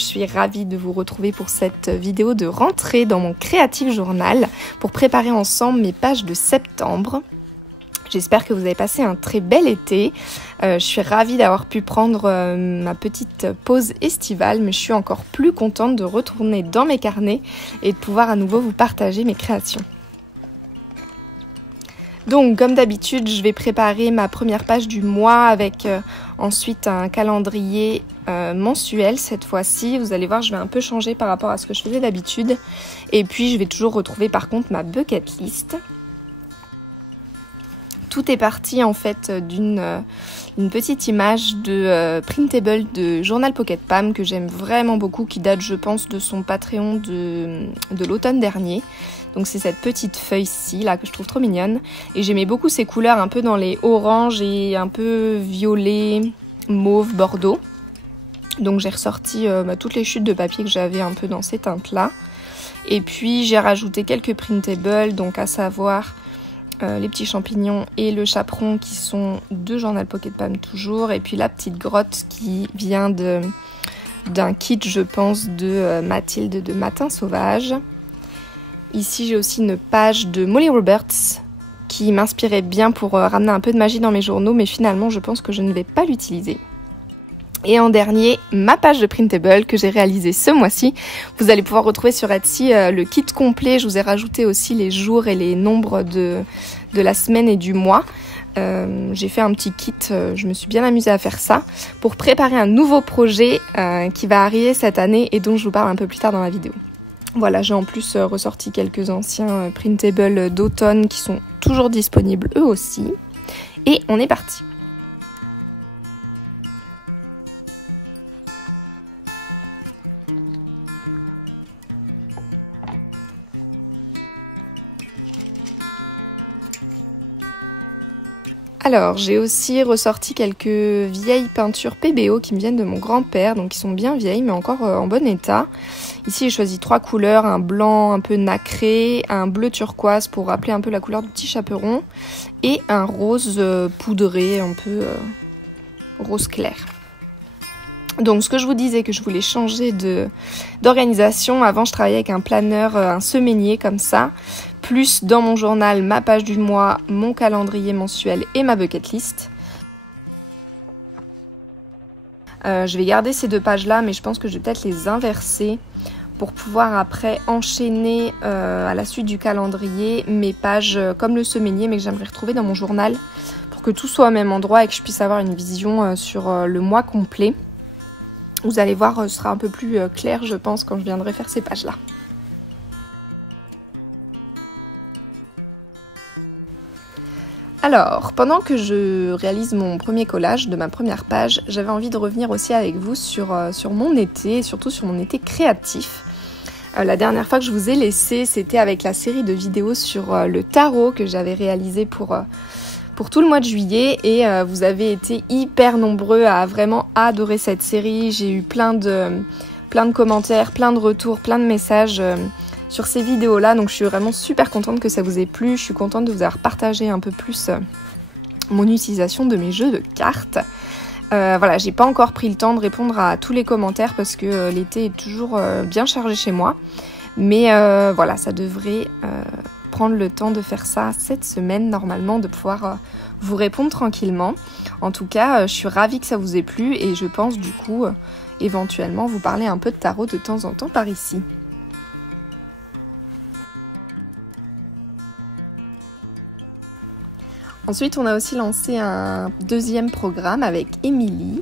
je suis ravie de vous retrouver pour cette vidéo de rentrée dans mon Creative Journal pour préparer ensemble mes pages de septembre. J'espère que vous avez passé un très bel été. Je suis ravie d'avoir pu prendre ma petite pause estivale, mais je suis encore plus contente de retourner dans mes carnets et de pouvoir à nouveau vous partager mes créations. Donc comme d'habitude, je vais préparer ma première page du mois avec ensuite un calendrier mensuel cette fois-ci. Vous allez voir, je vais un peu changer par rapport à ce que je faisais d'habitude. Et puis je vais toujours retrouver par contre ma bucket list. Tout est parti en fait d'une petite image de printable de Journal Pocket Pam que j'aime vraiment beaucoup, qui date je pense de son Patreon de l'automne dernier. Donc c'est cette petite feuille-ci là que je trouve trop mignonne. Et j'aimais beaucoup ces couleurs un peu dans les oranges et un peu violet, mauve, bordeaux. Donc j'ai ressorti toutes les chutes de papier que j'avais un peu dans ces teintes-là. Et puis j'ai rajouté quelques printables, donc à savoir les petits champignons et le chaperon qui sont de Journal Pocket Pam toujours. Et puis la petite grotte qui vient d'un kit je pense de Mathilde de Matin Sauvage. Ici j'ai aussi une page de Molly Roberts qui m'inspirait bien pour ramener un peu de magie dans mes journaux, mais finalement je pense que je ne vais pas l'utiliser. Et en dernier, ma page de printable que j'ai réalisée ce mois-ci. Vous allez pouvoir retrouver sur Etsy le kit complet. Je vous ai rajouté aussi les jours et les nombres de la semaine et du mois. J'ai fait un petit kit, je me suis bien amusée à faire ça, pour préparer un nouveau projet qui va arriver cette année et dont je vous parle un peu plus tard dans la vidéo. Voilà, j'ai en plus ressorti quelques anciens printables d'automne qui sont toujours disponibles eux aussi. Et on est parti. Alors, j'ai aussi ressorti quelques vieilles peintures PBO qui me viennent de mon grand-père, donc qui sont bien vieilles mais encore en bon état. Ici, j'ai choisi 3 couleurs, un blanc un peu nacré, un bleu turquoise pour rappeler un peu la couleur du petit chaperon et un rose poudré, un peu rose clair. Donc, ce que je vous disais que je voulais changer d'organisation, avant je travaillais avec un planeur, un semainier comme ça, plus dans mon journal, ma page du mois, mon calendrier mensuel et ma bucket list. Je vais garder ces 2 pages-là, mais je pense que je vais peut-être les inverser pour pouvoir après enchaîner à la suite du calendrier mes pages comme le semainier, mais que j'aimerais retrouver dans mon journal pour que tout soit au même endroit et que je puisse avoir une vision sur le mois complet. Vous allez voir, ce sera un peu plus clair, je pense, quand je viendrai faire ces pages-là. Alors, pendant que je réalise mon premier collage de ma première page, j'avais envie de revenir aussi avec vous sur mon été, et surtout sur mon été créatif. La dernière fois que je vous ai laissé, c'était avec la série de vidéos sur le tarot que j'avais réalisé pour tout le mois de juillet, et vous avez été hyper nombreux à vraiment adorer cette série. J'ai eu plein de commentaires, plein de retours, plein de messages sur ces vidéos-là, donc je suis vraiment super contente que ça vous ait plu. Je suis contente de vous avoir partagé un peu plus mon utilisation de mes jeux de cartes. Voilà, j'ai pas encore pris le temps de répondre à tous les commentaires parce que l'été est toujours bien chargé chez moi. Mais voilà, ça devrait prendre le temps de faire ça cette semaine, normalement, de pouvoir vous répondre tranquillement. En tout cas, je suis ravie que ça vous ait plu et je pense du coup éventuellement vous parler un peu de tarot de temps en temps par ici. Ensuite, on a aussi lancé un deuxième programme avec Émilie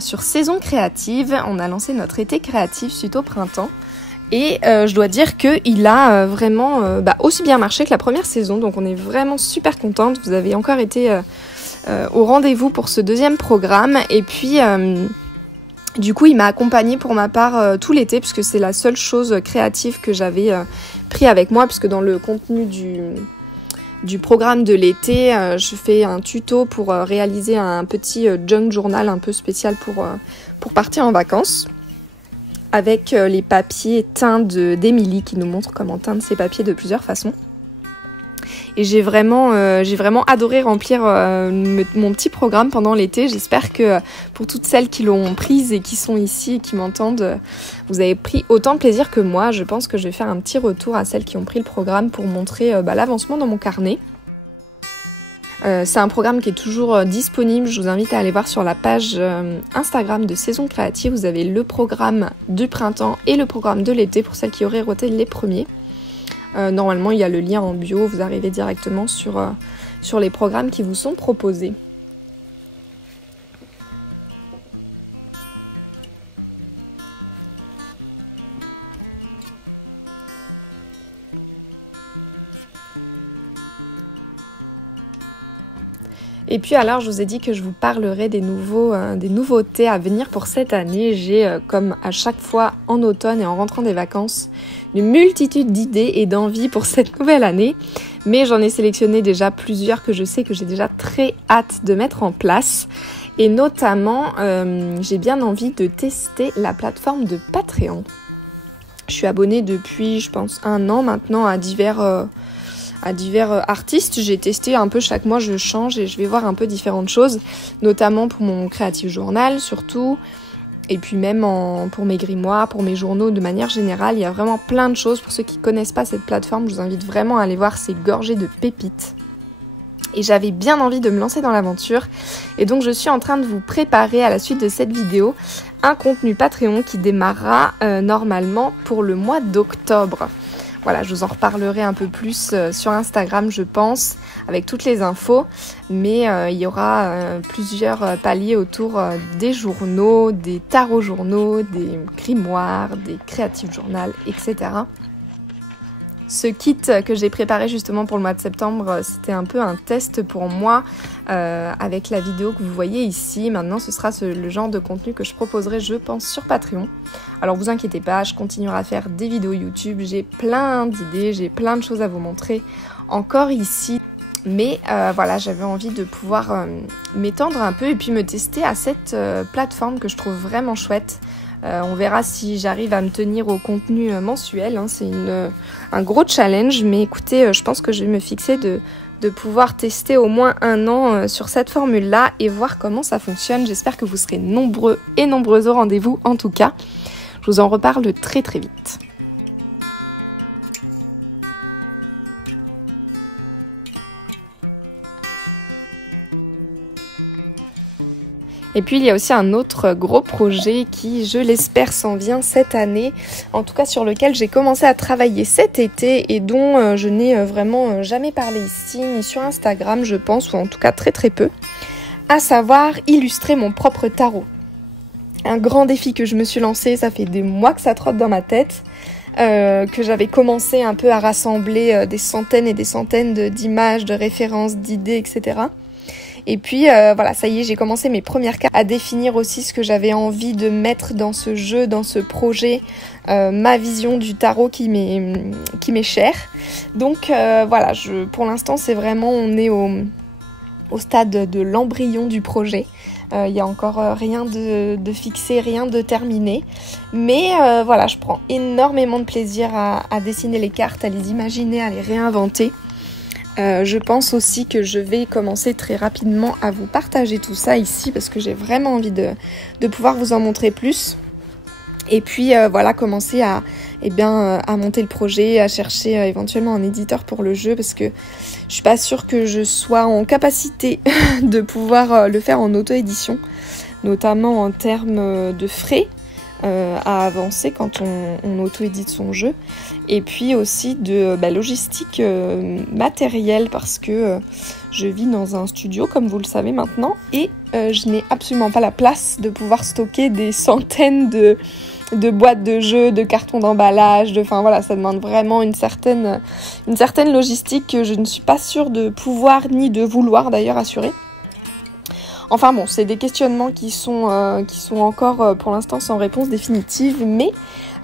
sur saison créative. On a lancé notre été créatif suite au printemps. Et je dois dire qu'il a vraiment aussi bien marché que la première saison. Donc on est vraiment super contente. Vous avez encore été au rendez-vous pour ce deuxième programme. Et puis du coup, il m'a accompagnée pour ma part tout l'été, puisque c'est la seule chose créative que j'avais pris avec moi, puisque dans le contenu du programme de l'été, je fais un tuto pour réaliser un petit junk journal un peu spécial pour partir en vacances, avec les papiers teints d'Émilie qui nous montre comment teindre ses papiers de plusieurs façons. Et j'ai vraiment adoré remplir mon petit programme pendant l'été. J'espère que pour toutes celles qui l'ont prise et qui sont ici et qui m'entendent, vous avez pris autant de plaisir que moi. Je pense que je vais faire un petit retour à celles qui ont pris le programme pour montrer l'avancement dans mon carnet. C'est un programme qui est toujours disponible. Je vous invite à aller voir sur la page Instagram de Saison Créative. Vous avez le programme du printemps et le programme de l'été pour celles qui auraient roté les premiers. Normalement, il y a le lien en bio. Vous arrivez directement sur les programmes qui vous sont proposés. Et puis alors, je vous ai dit que je vous parlerai des nouveautés à venir pour cette année. J'ai, comme à chaque fois en automne et en rentrant des vacances, une multitude d'idées et d'envies pour cette nouvelle année. Mais j'en ai sélectionné déjà plusieurs que je sais que j'ai déjà très hâte de mettre en place. Et notamment, j'ai bien envie de tester la plateforme de Patreon. Je suis abonnée depuis, je pense, 1 an maintenant à divers artistes. J'ai testé un peu chaque mois, je change et je vais voir un peu différentes choses, notamment pour mon Creative Journal surtout, et puis même pour mes grimoires, pour mes journaux de manière générale. Il y a vraiment plein de choses. Pour ceux qui ne connaissent pas cette plateforme, je vous invite vraiment à aller voir, c'est gorgé de pépites. Et j'avais bien envie de me lancer dans l'aventure. Et donc je suis en train de vous préparer à la suite de cette vidéo un contenu Patreon qui démarrera normalement pour le mois d'octobre. Voilà, je vous en reparlerai un peu plus sur Instagram, je pense, avec toutes les infos. Mais il y aura plusieurs paliers autour des journaux, des tarots journaux, des grimoires, des creative journal, etc. Ce kit que j'ai préparé justement pour le mois de septembre, c'était un peu un test pour moi avec la vidéo que vous voyez ici. Maintenant, ce sera le genre de contenu que je proposerai, je pense, sur Patreon. Alors, vous inquiétez pas, je continuerai à faire des vidéos YouTube. J'ai plein d'idées, j'ai plein de choses à vous montrer encore ici. Mais voilà, j'avais envie de pouvoir m'étendre un peu et puis me tester à cette plateforme que je trouve vraiment chouette. On verra si j'arrive à me tenir au contenu mensuel, hein. C'est un gros challenge, mais écoutez, je pense que je vais me fixer de pouvoir tester au moins 1 an sur cette formule-là et voir comment ça fonctionne. J'espère que vous serez nombreux et nombreuses au rendez-vous en tout cas. Je vous en reparle très très vite. Et puis il y a aussi un autre gros projet qui, je l'espère, s'en vient cette année, en tout cas sur lequel j'ai commencé à travailler cet été et dont je n'ai vraiment jamais parlé ici, ni sur Instagram je pense, ou en tout cas très très peu, à savoir illustrer mon propre tarot. Un grand défi que je me suis lancé, ça fait des mois que ça trotte dans ma tête, que j'avais commencé un peu à rassembler des centaines et des centaines d'images, de références, d'idées, etc. Et puis voilà, ça y est, j'ai commencé mes premières cartes, à définir aussi ce que j'avais envie de mettre dans ce jeu, dans ce projet, ma vision du tarot qui m'est chère. Donc voilà, pour l'instant c'est vraiment, on est au stade de l'embryon du projet. Il n'y a encore rien de fixé, rien de terminé. Mais voilà, je prends énormément de plaisir à dessiner les cartes, à les imaginer, à les réinventer. Je pense aussi que je vais commencer très rapidement à vous partager tout ça ici parce que j'ai vraiment envie de pouvoir vous en montrer plus. Et puis voilà, commencer à monter le projet, à chercher éventuellement un éditeur pour le jeu parce que je suis pas sûre que je sois en capacité de pouvoir le faire en auto-édition, notamment en termes de frais à avancer quand on auto-édite son jeu, et puis aussi de logistique matérielle parce que je vis dans un studio comme vous le savez maintenant et je n'ai absolument pas la place de pouvoir stocker des centaines de boîtes de jeux, de cartons d'emballage, enfin voilà, ça demande vraiment une certaine logistique que je ne suis pas sûre de pouvoir ni de vouloir d'ailleurs assurer. Enfin bon, c'est des questionnements qui sont encore pour l'instant sans réponse définitive, mais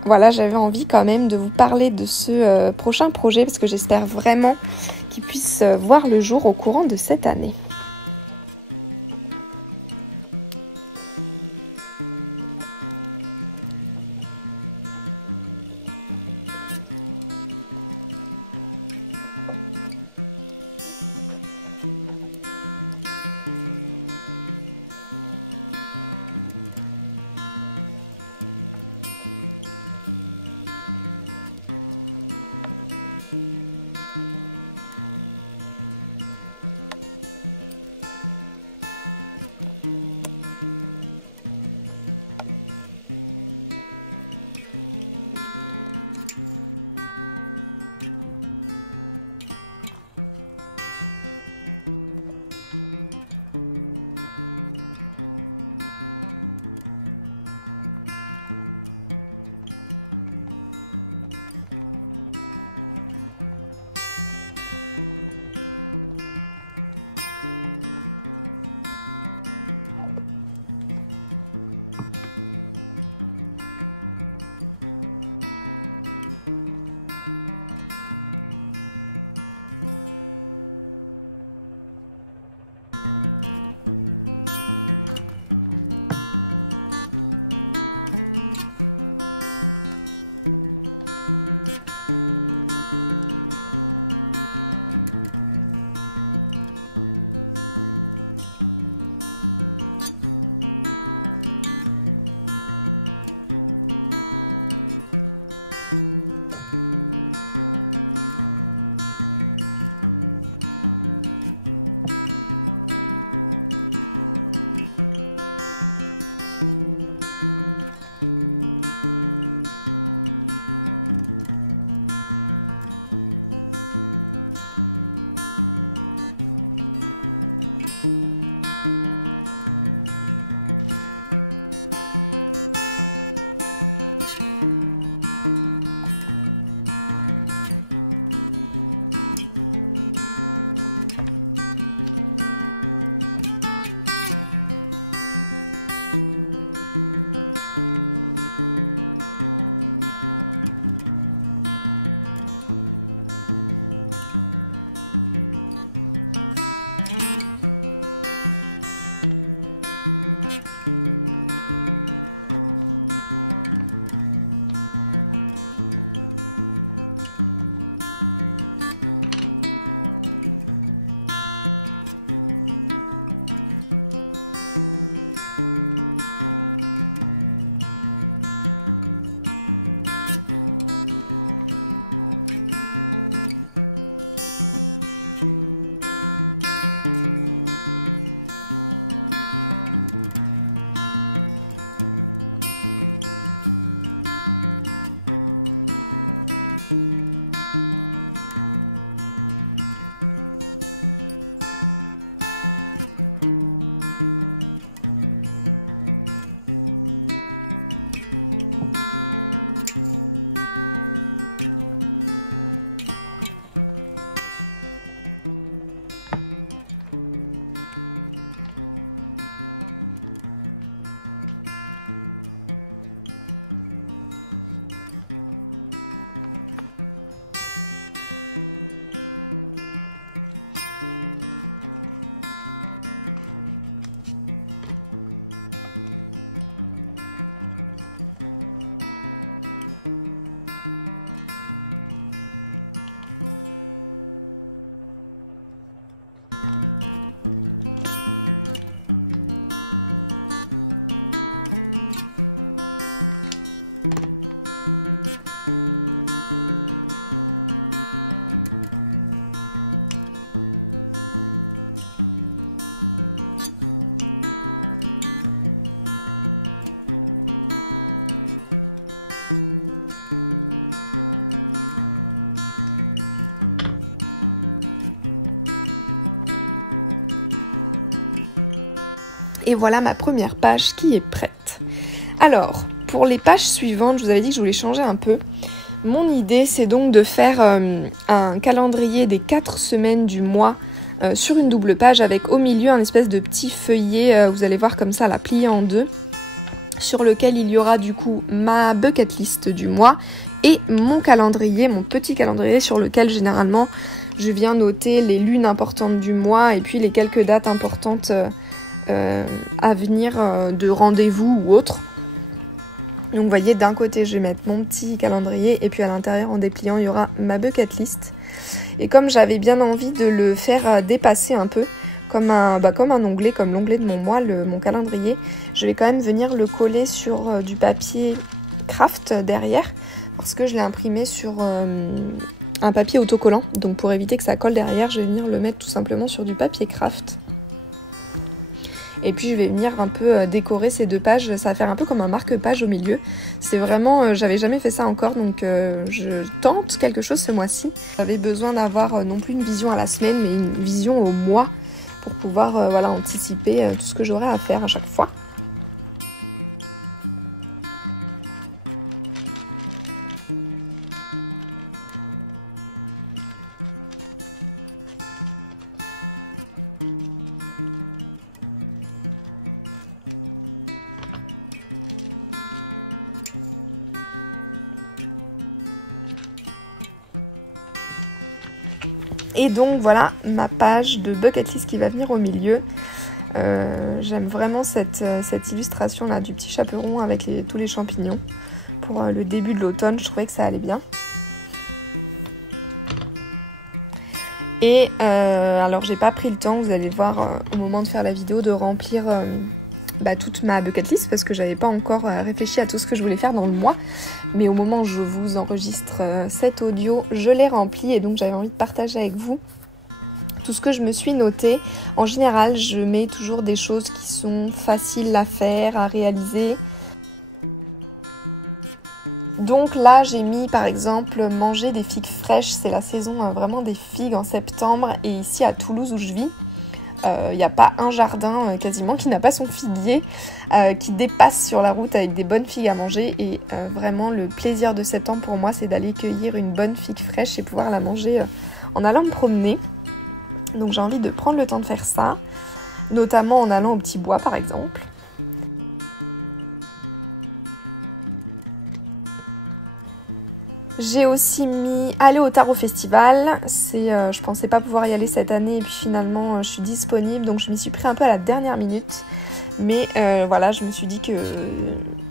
voilà, j'avais envie quand même de vous parler de ce prochain projet parce que j'espère vraiment qu'il puisse voir le jour au courant de cette année. Et voilà ma première page qui est prête. Alors, pour les pages suivantes, je vous avais dit que je voulais changer un peu. Mon idée, c'est donc de faire un calendrier des 4 semaines du mois sur une double page avec au milieu un espèce de petit feuillet, vous allez voir comme ça, la pliée en deux, sur lequel il y aura du coup ma bucket list du mois et mon calendrier, mon petit calendrier sur lequel généralement je viens noter les lunes importantes du mois et puis les quelques dates importantes à venir de rendez-vous ou autres. Donc vous voyez, d'un côté je vais mettre mon petit calendrier et puis à l'intérieur en dépliant il y aura ma bucket list. Et comme j'avais bien envie de le faire dépasser un peu, comme un onglet, comme l'onglet de mon mois, mon calendrier, je vais quand même venir le coller sur du papier craft derrière, parce que je l'ai imprimé sur un papier autocollant. Donc pour éviter que ça colle derrière, je vais venir le mettre tout simplement sur du papier craft. Et puis je vais venir un peu décorer ces deux pages, ça va faire un peu comme un marque-page au milieu. C'est vraiment, j'avais jamais fait ça encore, donc je tente quelque chose ce mois-ci. J'avais besoin d'avoir non plus une vision à la semaine, mais une vision au mois, pour pouvoir anticiper tout ce que j'aurai à faire à chaque fois. Et donc voilà ma page de bucket list qui va venir au milieu. J'aime vraiment cette illustration là du petit chaperon avec tous les champignons. Pour le début de l'automne, je trouvais que ça allait bien. Et alors j'ai pas pris le temps, vous allez voir au moment de faire la vidéo, de remplir toute ma bucket list parce que j'avais pas encore réfléchi à tout ce que je voulais faire dans le mois. Mais au moment où je vous enregistre cet audio, je l'ai rempli et donc j'avais envie de partager avec vous tout ce que je me suis noté. En général, je mets toujours des choses qui sont faciles à faire, à réaliser. Donc là, j'ai mis par exemple manger des figues fraîches. C'est la saison vraiment des figues en septembre. Et ici à Toulouse où je vis, il n'y a pas un jardin quasiment qui n'a pas son figuier qui dépasse sur la route avec des bonnes figues à manger. Et vraiment le plaisir de septembre pour moi, c'est d'aller cueillir une bonne figue fraîche et pouvoir la manger en allant me promener. Donc j'ai envie de prendre le temps de faire ça, notamment en allant au petit bois par exemple. J'ai aussi mis aller au tarot festival. Je pensais pas pouvoir y aller cette année et puis finalement je suis disponible, donc je m'y suis pris un peu à la dernière minute. Mais voilà, je me suis dit que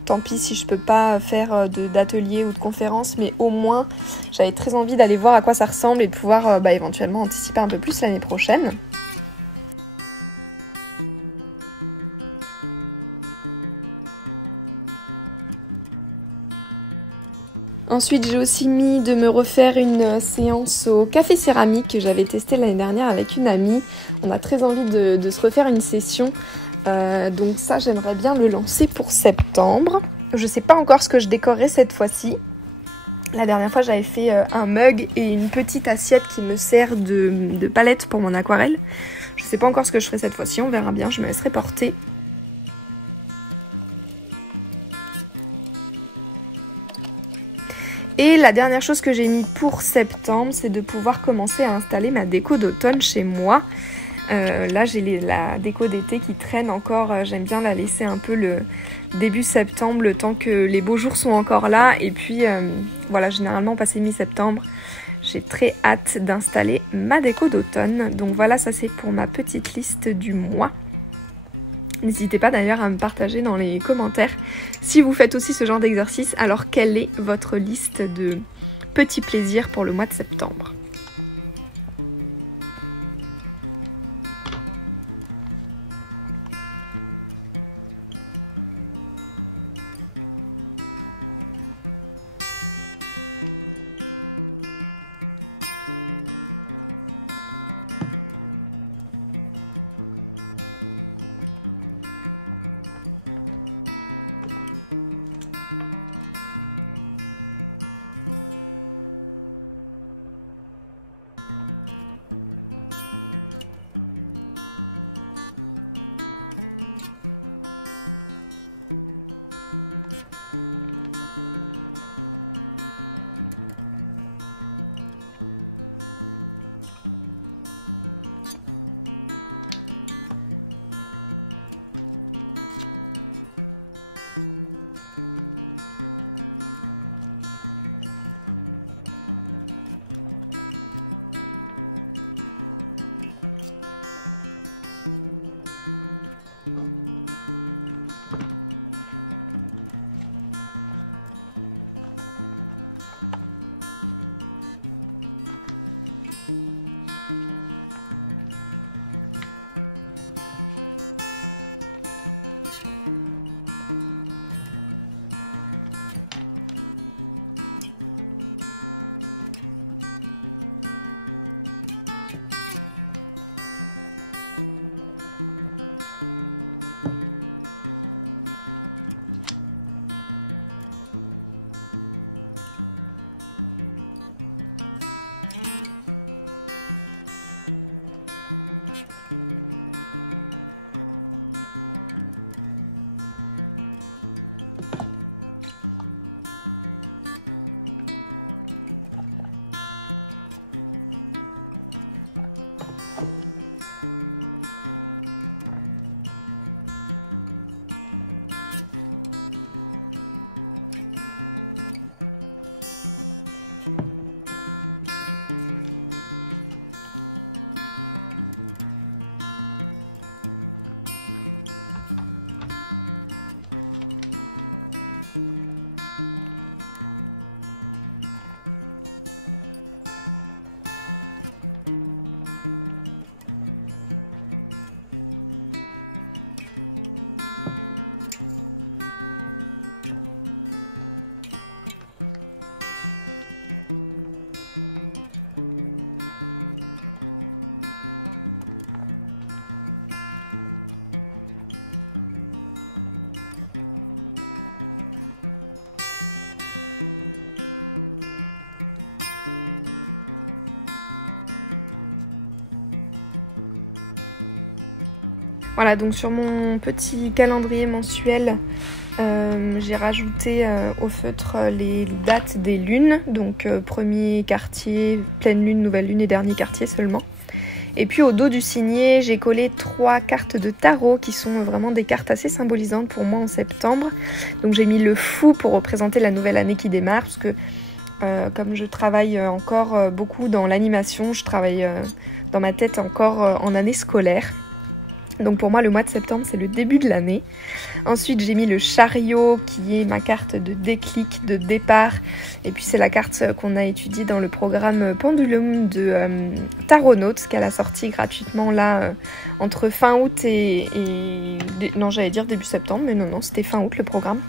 tant pis si je peux pas faire d'atelier ou de conférence, mais au moins j'avais très envie d'aller voir à quoi ça ressemble et de pouvoir éventuellement anticiper un peu plus l'année prochaine. Ensuite, j'ai aussi mis de me refaire une séance au café céramique que j'avais testé l'année dernière avec une amie. On a très envie de se refaire une session. Donc ça, j'aimerais bien le lancer pour septembre. Je sais pas encore ce que je décorerai cette fois-ci. La dernière fois, j'avais fait un mug et une petite assiette qui me sert de palette pour mon aquarelle. Je sais pas encore ce que je ferai cette fois-ci, on verra bien, je me laisserai porter. Et la dernière chose que j'ai mis pour septembre, c'est de pouvoir commencer à installer ma déco d'automne chez moi. Là, j'ai la déco d'été qui traîne encore. J'aime bien la laisser un peu le début septembre, le temps que les beaux jours sont encore là. Et puis, voilà, généralement, passé mi-septembre, j'ai très hâte d'installer ma déco d'automne. Donc voilà, ça c'est pour ma petite liste du mois. N'hésitez pas d'ailleurs à me partager dans les commentaires si vous faites aussi ce genre d'exercice. Alors quelle est votre liste de petits plaisirs pour le mois de septembre ? Voilà, donc sur mon petit calendrier mensuel, j'ai rajouté au feutre les dates des lunes, donc premier quartier, pleine lune, nouvelle lune et dernier quartier seulement. Et puis au dos du signet, j'ai collé 3 cartes de tarot qui sont vraiment des cartes assez symbolisantes pour moi en septembre. Donc j'ai mis le fou pour représenter la nouvelle année qui démarre, parce que comme je travaille encore beaucoup dans l'animation, je travaille dans ma tête encore en année scolaire. Donc pour moi le mois de septembre c'est le début de l'année. Ensuite j'ai mis le chariot qui est ma carte de déclic, de départ. Et puis c'est la carte qu'on a étudiée dans le programme Pendulum de Taronautes qu'elle a sorti gratuitement là entre fin août et non j'allais dire début septembre, mais non c'était fin août le programme.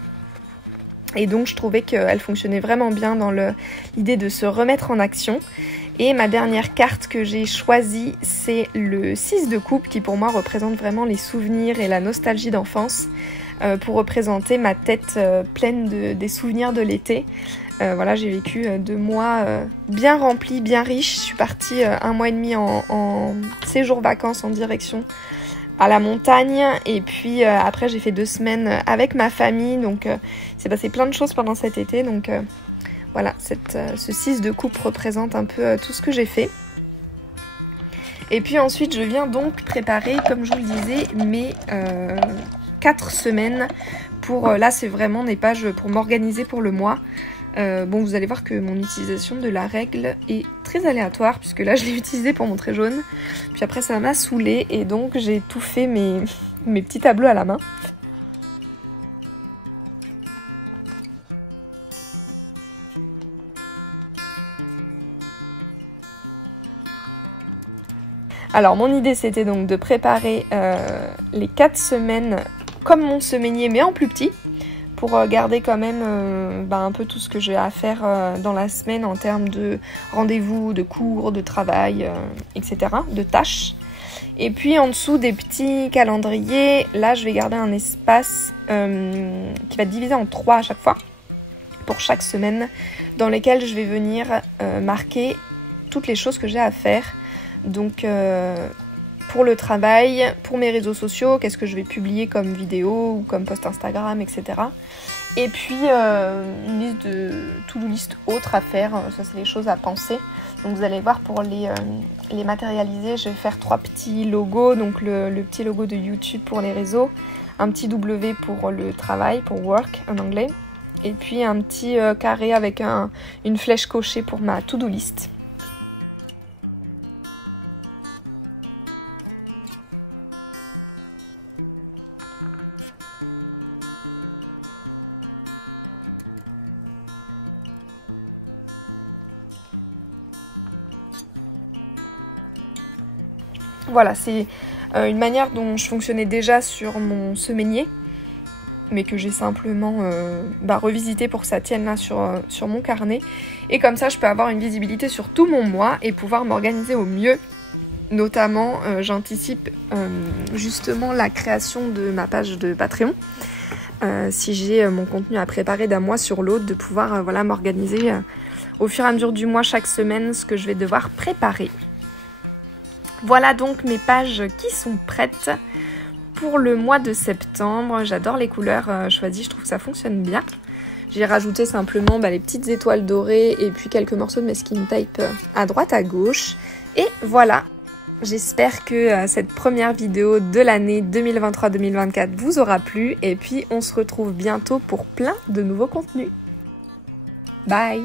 Et donc je trouvais qu'elle fonctionnait vraiment bien dans l'idée de se remettre en action. Et ma dernière carte que j'ai choisie, c'est le 6 de coupe qui pour moi représente vraiment les souvenirs et la nostalgie d'enfance, pour représenter ma tête pleine des souvenirs de l'été. Voilà, j'ai vécu 2 mois bien remplis, bien riches. Je suis partie 1 mois et demi en séjour vacances en direction à la montagne, et puis après j'ai fait 2 semaines avec ma famille, donc il s'est passé plein de choses pendant cet été, donc voilà, ce 6 de coupe représente un peu tout ce que j'ai fait. Et puis ensuite je viens donc préparer, comme je vous le disais, mes 4 semaines pour, là c'est vraiment des pages pour m'organiser pour le mois. Bon, vous allez voir que mon utilisation de la règle est très aléatoire, puisque là je l'ai utilisée pour mon trait jaune, puis après ça m'a saoulée et donc j'ai tout fait mes petits tableaux à la main. Alors mon idée c'était donc de préparer les 4 semaines comme mon semainier mais en plus petit, pour garder quand même un peu tout ce que j'ai à faire dans la semaine en termes de rendez-vous, de cours, de travail, etc., de tâches. Et puis en dessous des petits calendriers, là je vais garder un espace qui va être divisé en 3 à chaque fois, pour chaque semaine, dans lesquels je vais venir marquer toutes les choses que j'ai à faire. Donc pour le travail, pour mes réseaux sociaux, qu'est-ce que je vais publier comme vidéo ou comme post Instagram, etc. Et puis une liste de to-do list autres à faire, ça c'est des choses à penser. Donc vous allez voir, pour les matérialiser, je vais faire 3 petits logos, donc le petit logo de YouTube pour les réseaux, un petit W pour le travail, pour work en anglais, et puis un petit carré avec une flèche cochée pour ma to-do list. Voilà, c'est une manière dont je fonctionnais déjà sur mon semainier, mais que j'ai simplement revisité pour que ça tienne là sur mon carnet. Et comme ça, je peux avoir une visibilité sur tout mon mois et pouvoir m'organiser au mieux. Notamment, j'anticipe justement la création de ma page de Patreon. Si j'ai mon contenu à préparer d'un mois sur l'autre, de pouvoir m'organiser au fur et à mesure du mois, chaque semaine, ce que je vais devoir préparer. Voilà donc mes pages qui sont prêtes pour le mois de septembre. J'adore les couleurs choisies, je trouve que ça fonctionne bien. J'ai rajouté simplement les petites étoiles dorées et puis quelques morceaux de masking tape à droite à gauche. Et voilà, j'espère que cette première vidéo de l'année 2023-2024 vous aura plu. Et puis on se retrouve bientôt pour plein de nouveaux contenus. Bye!